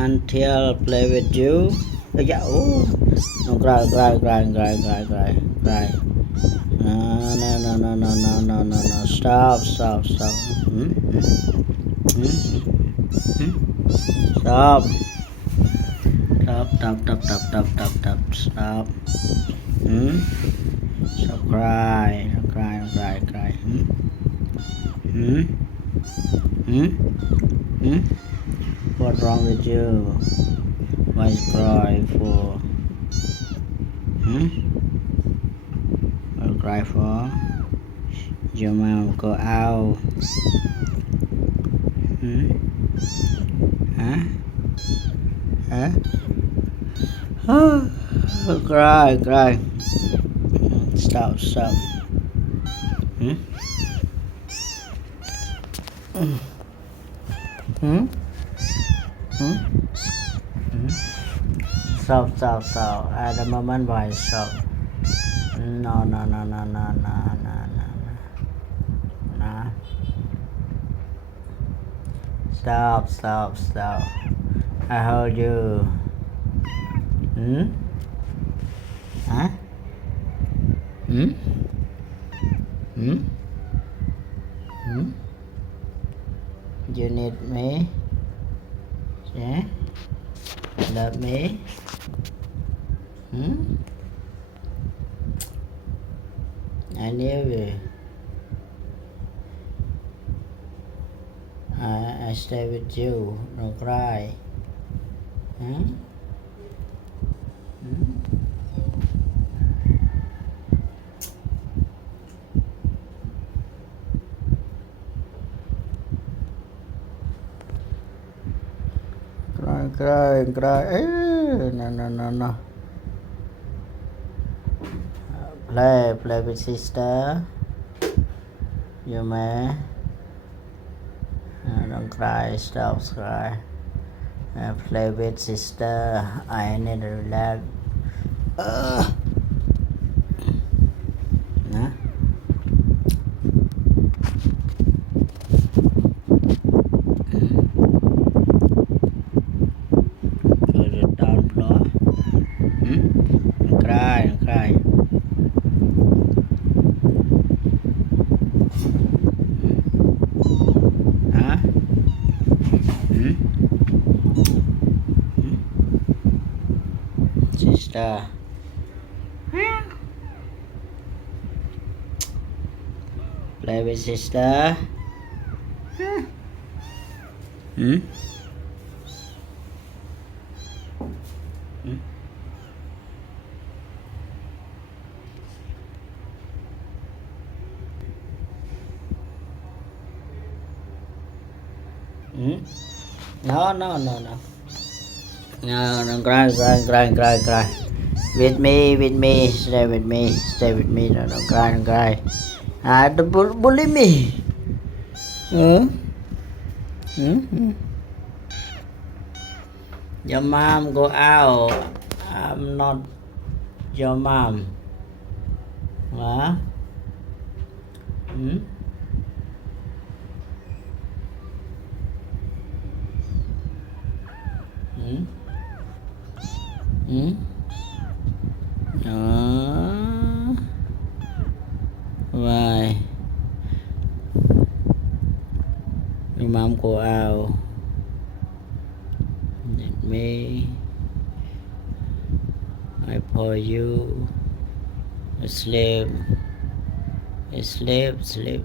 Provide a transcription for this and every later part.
until play with you. Yeah, oh, no, cry, cry, cry, cry, cry, cry, cry. No, no, no, no, no, no, no, no, no. Stop, stop, stop. Hmm? Hmm? Hmm? Stop. Stop, stop, stop, stop, stop, stop, stop, stop. Hmm? Stop cry, stop cry, stop cry, cry. Hmm? Hmm? Hmm? Hmm? What's wrong with you? Why you cry for? Hmm? What you cry for? Your mom go out. Hmm? Huh? Huh? Cry, cry. Stop, stop. Hmm? Hmm? Hmm? Hmm? Stop, stop, stop. At the moment, why stop? No, no, no, no, no, no, no, no, no. Nah. Stop, stop, stop. I heard you. Hmm? Huh? Hmm? Hmm? Hmm? You need me? Yeah? Love me? Hmm? I knew you. I stay with you. Don't cry. Hmm? Hmm? Cry, cry, cry. No, no, no, no. Play with sister. You may. Don't cry. Stop cry. Play with sister. I need to relax. Nah. Go to down floor. Hmm? Don't cry, don't cry. Huh? Hmm? Hmm? Sister. Play with sister. Hmm? Hmm? Hmm? No, no, no, no. No, don't cry, cry, cry, cry, cry. With me, stay with me, stay with me. No, don't cry, don't cry. Don't bully me. Hmm? Hmm? Hmm? Your mom go out. I'm not your mom. Huh? Hmm? Hmm? Hmm? Why? Your mom go out. Let me. I pour you. Sleep. Sleep, sleep.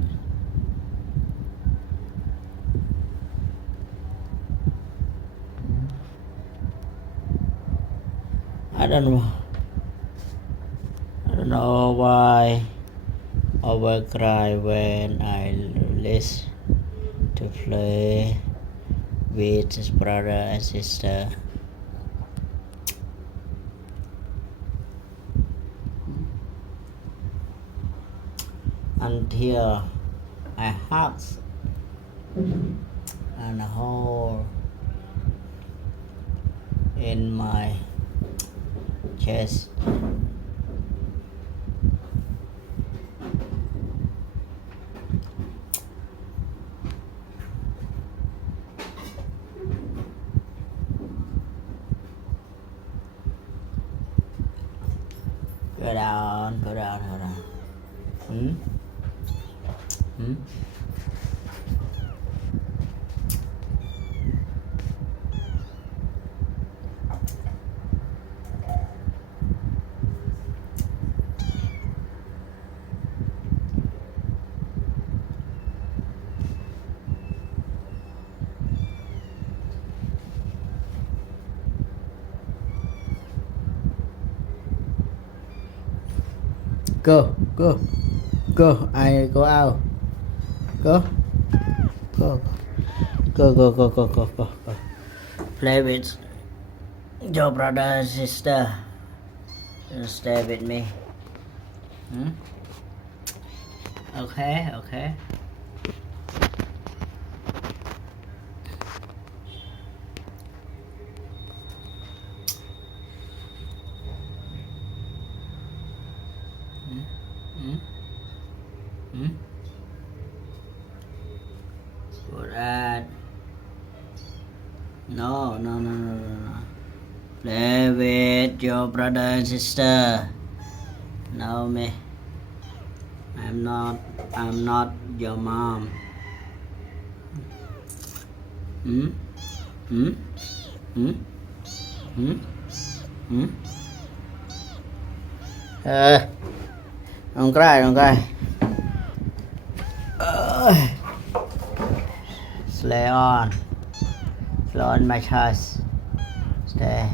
I don't know. I don't know why I cry when I listen to play with his brother and sister. Until I hurt and a hole in my chest. Go down, go down, go down. Hmm? Hmm? Go, go, go. I go out. Go, go, go, go, go, go, go, go, go. Play with your brother and sister. Just stay with me. Hmm? Okay, okay. Hmm? Hmm? Good at. No, no, no, no, no, no. Play with your brother and sister. No, me. I'm not your mom. Hmm? Hmm? Hmm? Hmm? Hmm? Don't cry, don't cry. Slay on. Slay on my chest. Stay.